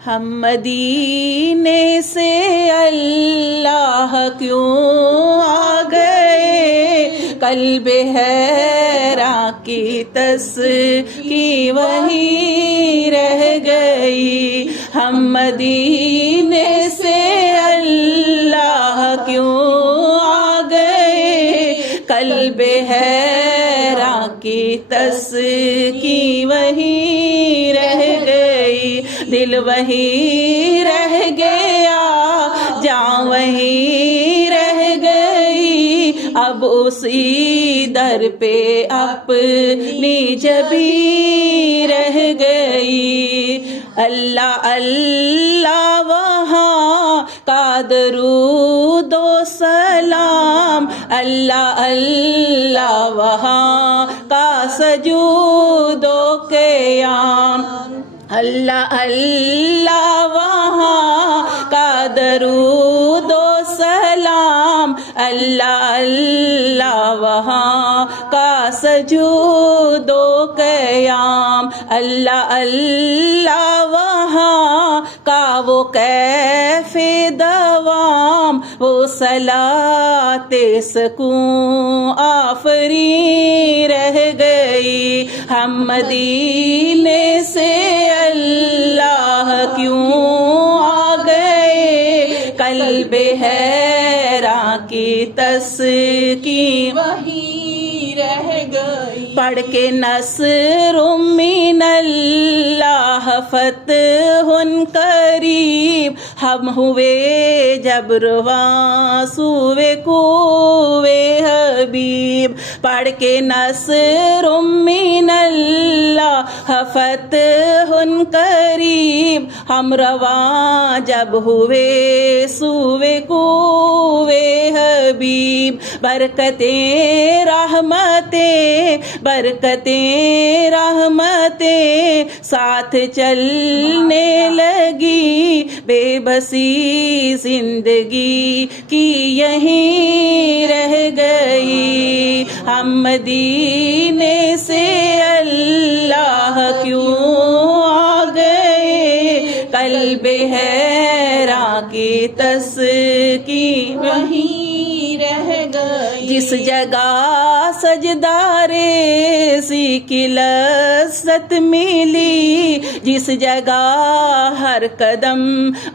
ہم مدینے سے اللہ کیوں آ گئے، قلب حیراں کی تسکی وہی رہ گئی۔ ہم مدینے سے اللہ کیوں آ گئے، قلب حیراں کی تسکی وہی رہ گئی۔ دل وہی رہ گیا، جاں وہی رہ گئی، اب اسی در پہ اپنی جبیں رہ گئی۔ اللہ اللہ وہاں کا درود و سلام، اللہ اللہ وہاں کا سجود و قیام، اللہ اللہ وہاں کا درود و سلام، اللہ اللہ وہاں کا سجود و قیام، اللہ اللہ وہاں کا وہ کیف دوام، وہ صلاۃ سکون آفری رہ گئی۔ ہم مدینے سے اللہ کیوں آ گئے، قلب حیراں کی تسکی وہی رہ گئی۔ پڑھ کے نصر من اللہ فتح قریب، ہم ہوئے جب رواں سوئے کوئے حبیب۔ پڑھ کے نصر من اللہ فتح قریب، ہم رواں جب ہوئے سوئے کوئے حبیب۔ برکتیں رحمتیں برکتیں رحمتیں ساتھ چلنے لگی، بے بسی زندگی کی یہیں رہ گئی۔ ہم مدینے سے اللہ کیوں آ گئے، قلب حیراں کی تسکی وہیں رہ گئی۔ جس جگہ سجدہ ریزی کی لذت ملی، جس جگہ ہر قدم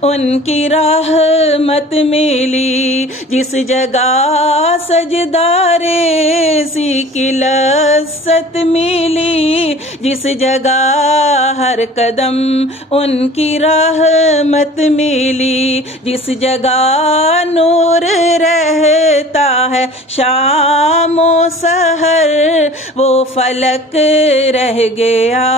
ان کی رحمت ملی، جس جگہ سجدہ ریزی کی لذت ملی، جس جگہ ہر قدم ان کی رحمت ملی، جس جگہ نور رہتا ہے شام و سحر، وہ فلک رہ گیا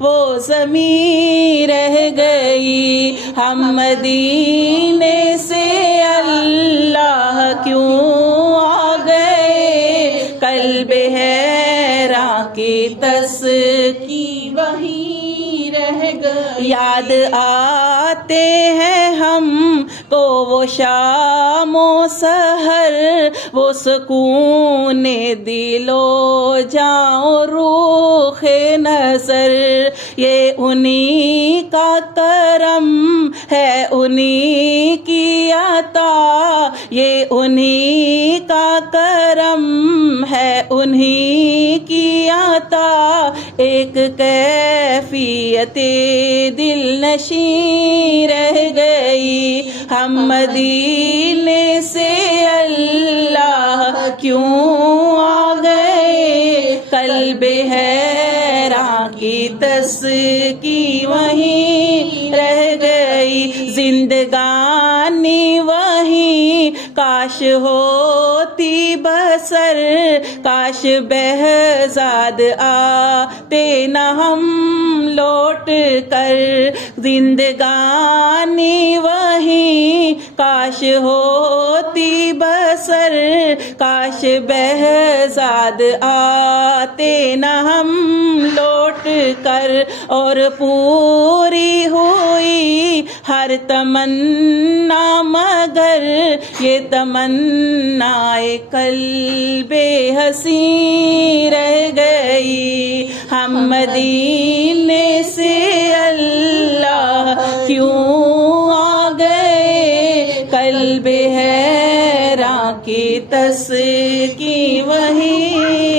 وہ زمین رہ گئی۔ ہم مدینے سے اللہ کیوں آ گئے، قلب حیراں کی تسکی وہیں رہ گئی۔ یاد آتے ہیں ہم کو وہ شام و سحر، وہ سکون دل و جاں و روح نظر، یہ انہی کا کرم ہے انہی کی عطا، یہ انہی کا کرم ہے انہی کی عطا، ایک کیفیت دل نشیں رہ گئی۔ ہم مدینے سے اللہ کیوں آ گئے، قلب حیراں کی تسکی وہیں رہ گئی۔ زندگانی وہیں کاش ہوتی بسر، کاش بہزاد آتے نہ ہم لوٹ کر، زندگانی وہیں کاش ہوتی بسر، کاش بہزاد آتے نہ ہم لوٹ کر، اور پوری ہوئی ہر تمنا مگر یہ تمنا قلب حسین رہ گئی. ہم مدینے سے اللہ کیوں آ گئے, قلب حیراں کی تسکین وہیں